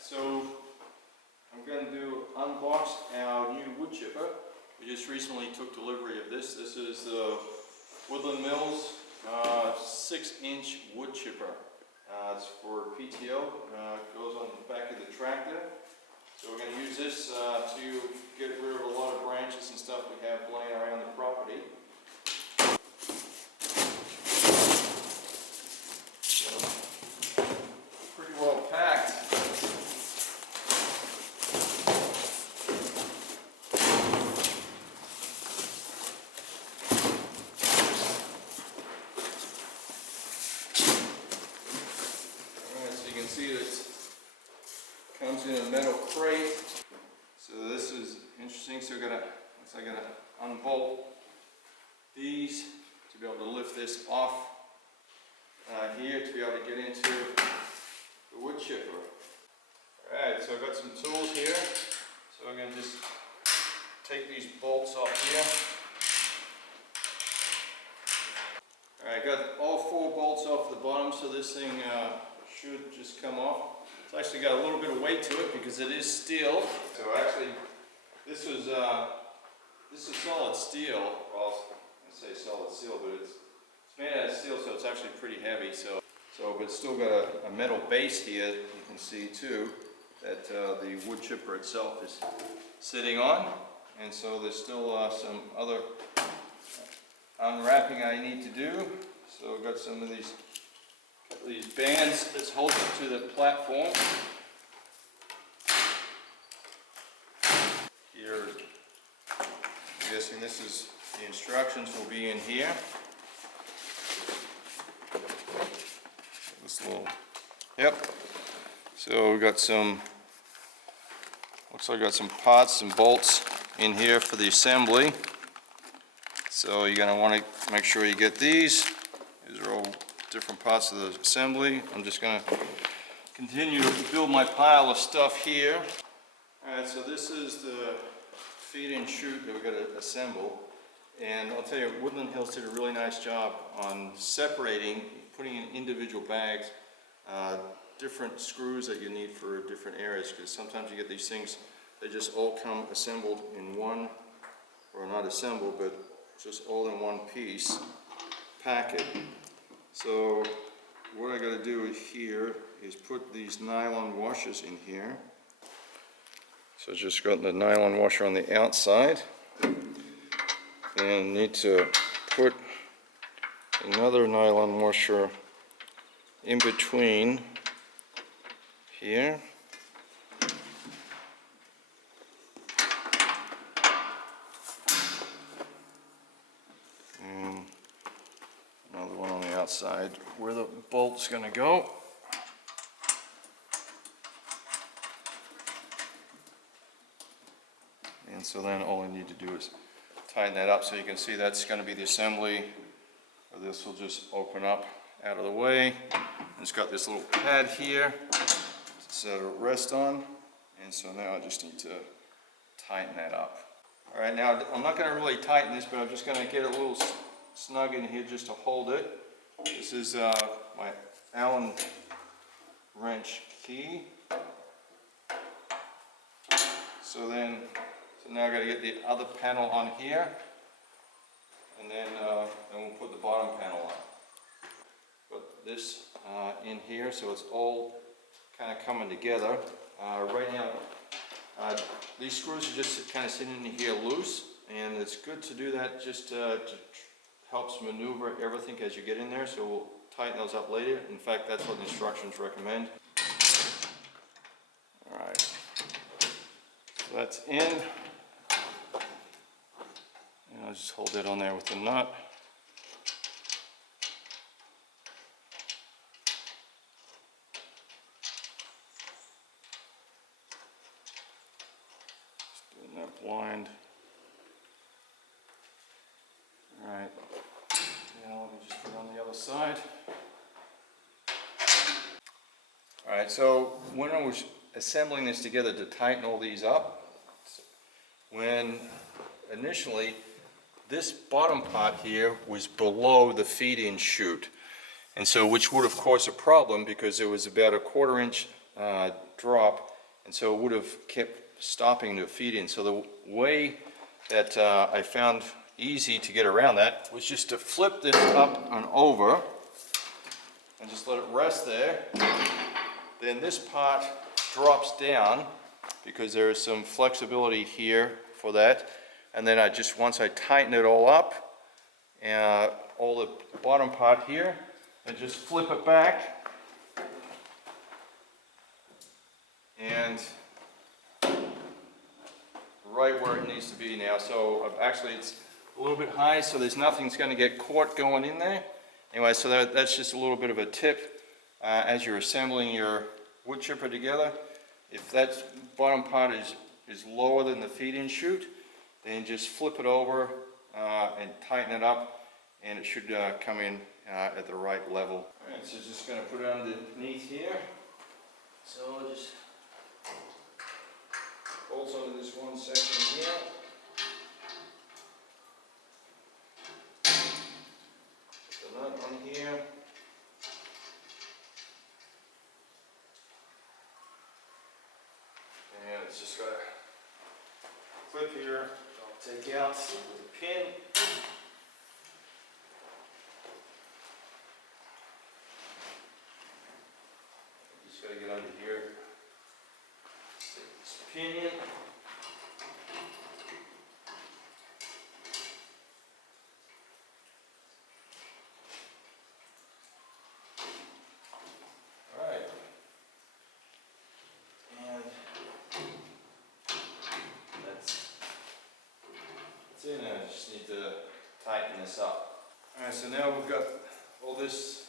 So I'm going to unbox our new wood chipper. We just recently took delivery of this. This is the Woodland Mills 6-inch wood chipper. It's for PTO. It goes on the back of the tractor. So we're going to use this to get rid of a lot of branches and stuff we have laying around the property. Pretty well packed. Alright, so you can see that it comes in a metal crate. So this is interesting. So we're gonna unbolt these to be able to lift this off here to be able to get into the wood chipper. Alright, so I've got some tools here. So I'm going to just take these bolts off here. Alright, got all 4 bolts off the bottom, so this thing should just come off. It's actually got a little bit of weight to it because it is steel. So actually, this is solid steel. Well, I say solid steel, but it's made out of steel, so it's actually pretty heavy. But it's still got a metal base here. You can see too that the wood chipper itself is sitting on, and so there's still some other unwrapping I need to do. So I've got some of these bands that's holding to the platform. Here, I'm guessing this is the instructions will be in here. This little, yep. So we got some, looks like I got some pots and bolts in here for the assembly. So you're going to want to make sure you get these. These are all different parts of the assembly. I'm just going to continue to build my pile of stuff here. Alright, so this is the feed-in chute that we're going to assemble. And I'll tell you, Woodland Hills did a really nice job on separating, putting in individual bags, different screws that you need for different areas, because sometimes you get these things, they just all come assembled in one, or not assembled, but just all in one piece packet. So what I got to do here is put these nylon washers in here. So just got the nylon washer on the outside, and need to put another nylon washer in between here. And another one on the outside where the bolt's going to go. And so then all I need to do is tighten that up, so you can see that's going to be the assembly. This will just open up out of the way. It's got this little pad here to set a rest on, and so now I just need to tighten that up. Alright, now I'm not going to really tighten this, but I'm just going to get a little snug in here just to hold it. This is my Allen wrench key. So now I've got to get the other panel on here, and then we'll put the bottom panel on. Put this in here, so it's all kind of coming together. Right now, these screws are just kind of sitting in here loose, and it's good to do that just to helps maneuver everything as you get in there, so we'll tighten those up later. In fact, that's what the instructions recommend. Alright, so that's in. And I'll just hold it on there with the nut. Just doing that blind. Alright, now let me just put it on the other side. Alright, so when I was assembling this together to tighten all these up, when initially this bottom part here was below the feed-in chute, and so which would have caused a problem because there was about a 1/4 inch drop and so it would have kept stopping the feed in. So the way that I found easy to get around that was just to flip this up and over and just let it rest there. Then this part drops down because there is some flexibility here for that. And then once I tighten it all up, all the bottom part here, and just flip it back, and right where it needs to be now. So actually it's a little bit high, so there's nothing's going to get caught going in there. Anyway, so that's just a little bit of a tip as you're assembling your wood chipper together. If that bottom part is lower than the feed-in chute, then just flip it over and tighten it up, and it should come in at the right level. Alright, so just going to put it underneath here. So just bolts onto this one section here. Put the nut on here. And it's just got a clip here. I'll take out with a pin. Just got to get under here. Stick this pin in. Alright. And that's it. I just need to tighten this up. Alright, so now we've got all this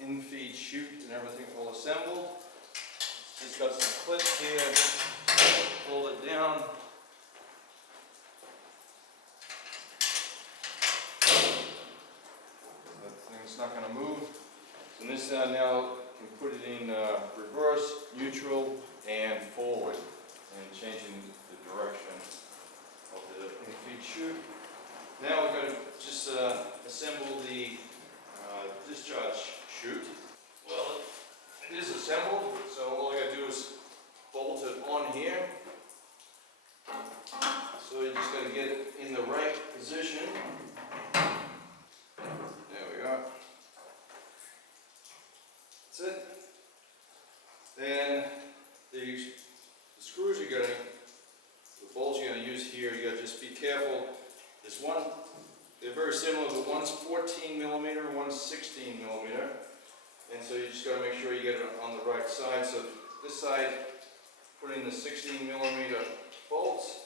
in-feed chute and everything all assembled. Just got some clips here, pull it down. That thing's not going to move. And this now can put it in reverse, neutral, and forward, and changing the direction of the in-feed chute. Now we're going to just assemble the discharge chute. Well, it is assembled, so all I got to do is bolt it on here. So you just got to get it in the right position. There we are. That's it. Then the screws you're going to, the bolts you're going to use here, you got to just be careful. This one, they're very similar. The one's 14 millimeter, one's 16 millimeter. And so you just got to make sure you get it on the right side. So this side, put in the 16 millimeter bolts.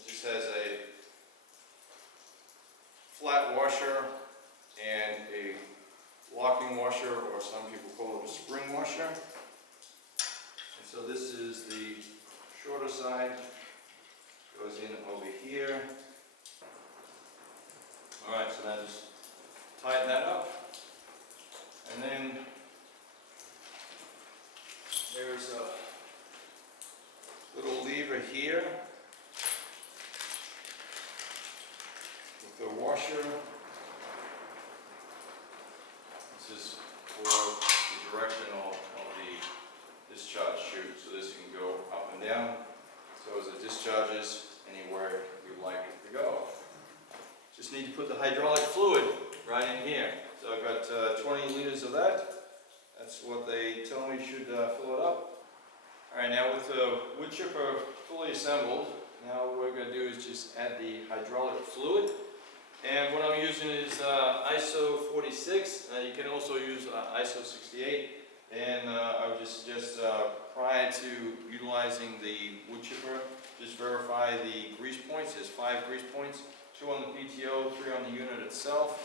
It just has a flat washer and a locking washer, or some people call it a spring washer. And so this is the shorter side, goes in over here. Alright, so now just tighten that up. And then there's a little lever here with the washer. This is for the direction of the discharge chute, so this can go up and down. So as it discharges anywhere you'd like it to go. Just need to put the hydraulic fluid right in here. So I've got 20 liters of that. That's what they tell me should fill it up. Alright, now with the wood chipper fully assembled, now what we're going to do is just add the hydraulic fluid. And what I'm using is ISO 46. You can also use ISO 68. And I would just suggest prior to utilizing the wood chipper, just verify the grease points. There's 5 grease points. 2 on the PTO, 3 on the unit itself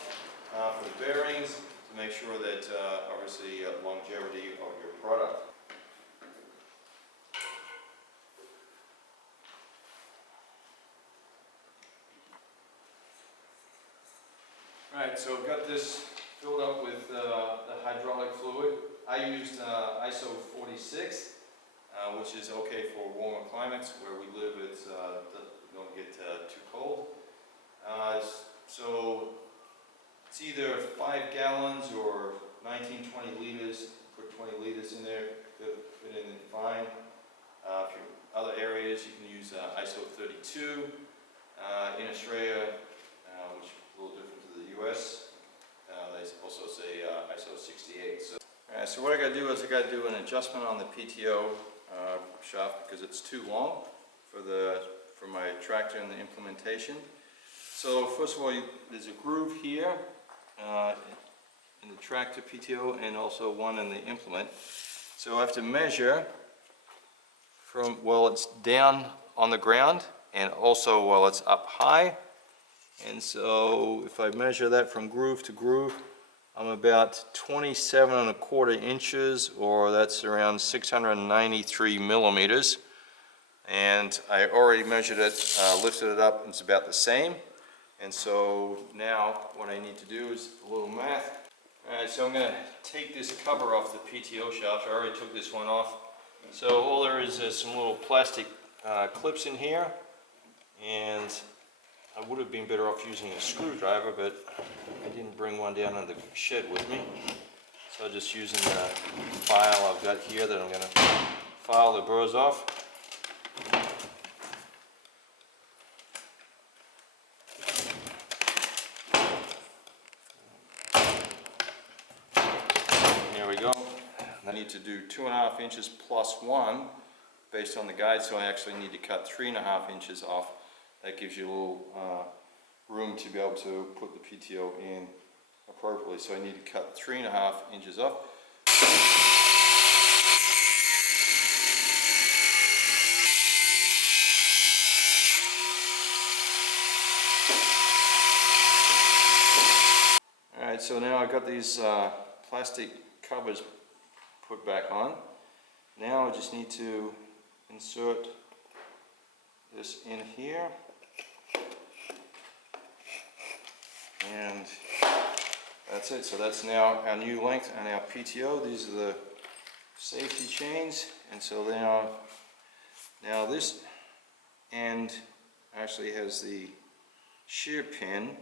for the bearings to make sure that obviously longevity of your product. Alright, so I've got this filled up with the hydraulic fluid. I used ISO 46, which is okay for warmer climates. Where we live, it's don't get too cold. So it's either 5 gallons or 19-20 liters US you can use ISO 32. In Australia, which is a little different to the US, they also say ISO 68. So what I got to do is I got to do an adjustment on the PTO shaft because it's too long for my tractor and the implementation. So first of all, there's a groove here in the tractor PTO and also one in the implement. So I have to measure from while it's down on the ground and also while it's up high. And so if I measure that from groove to groove, I'm about 27¼ inches, or that's around 693 millimeters. And I already measured it, lifted it up, and it's about the same. And so now what I need to do is a little math. Alright, so I'm going to take this cover off the PTO shaft. I already took this one off. So all there is some little plastic clips in here. And I would have been better off using a screwdriver, but I didn't bring one down in the shed with me. So I'm just using the file I've got here that I'm going to file the burrs off. There we go. I need to do 2½ inches plus 1 based on the guide, so I actually need to cut 3½ inches off. That gives you a little room to be able to put the PTO in appropriately. So I need to cut 3½ inches off. Alright, so now I've got these plastic covers put back on. Now I just need to insert this in here. And that's it. So that's now our new length and our PTO. These are the safety chains. And so now this end actually has the shear pin.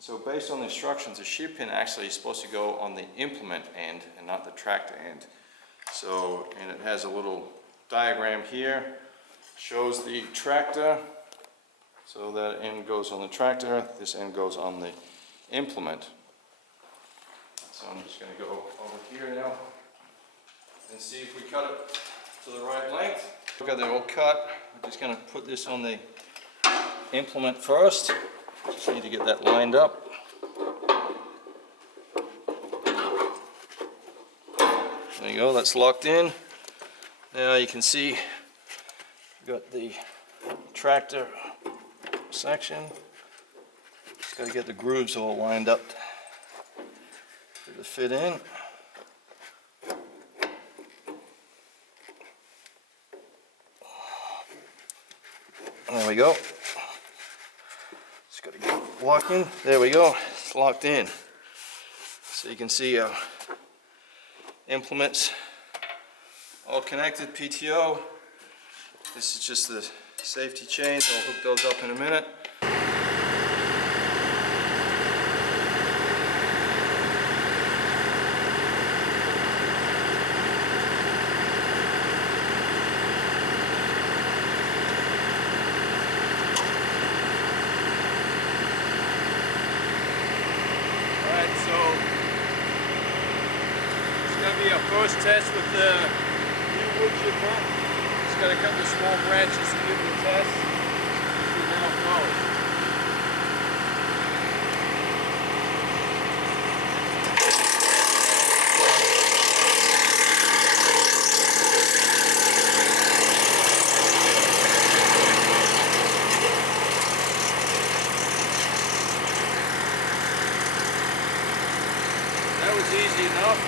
So based on the instructions, the shear pin actually is supposed to go on the implement end and not the tractor end. So, and it has a little diagram here, shows the tractor. So that end goes on the tractor, this end goes on the implement. So I'm just going to go over here now and see if we cut it to the right length. I've got that all cut. I'm just going to put this on the implement first. Just need to get that lined up. There you go, that's locked in. Now you can see we've got the tractor section. Just got to get the grooves all lined up to fit in. There we go. Just got to get it locked in. There we go. It's locked in. So you can see our implements all connected. PTO. This is just the safety chains. I'll hook those up in a minute. Alright, so it's going to be our first test with the new Woodchipper. Just got to cut the small branches to give it a test. See how it goes. That was easy enough.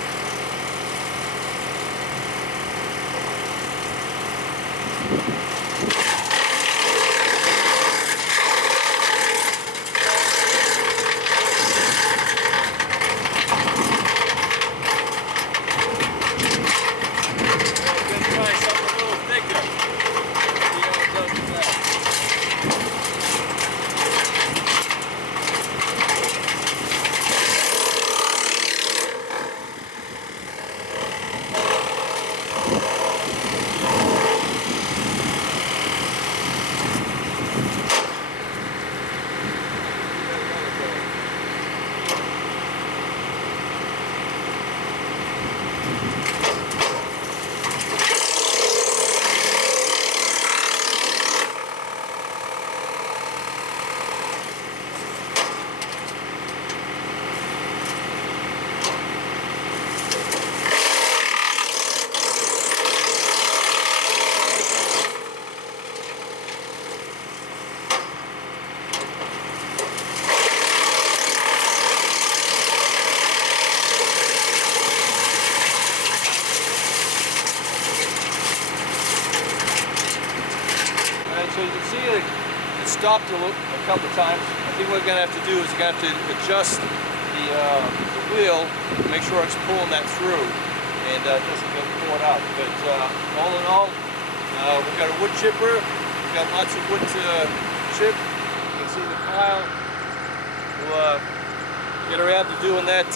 see it stopped a couple of times. I think what we're going to have to do is we're going to have to adjust the wheel, make sure it's pulling that through and it doesn't get caught out. But all in all, we've got a wood chipper. We've got lots of wood to chip. You can see the pile. We'll get around to doing that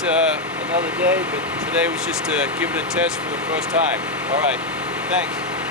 another day, but today was just to give it a test for the first time. All right, thanks.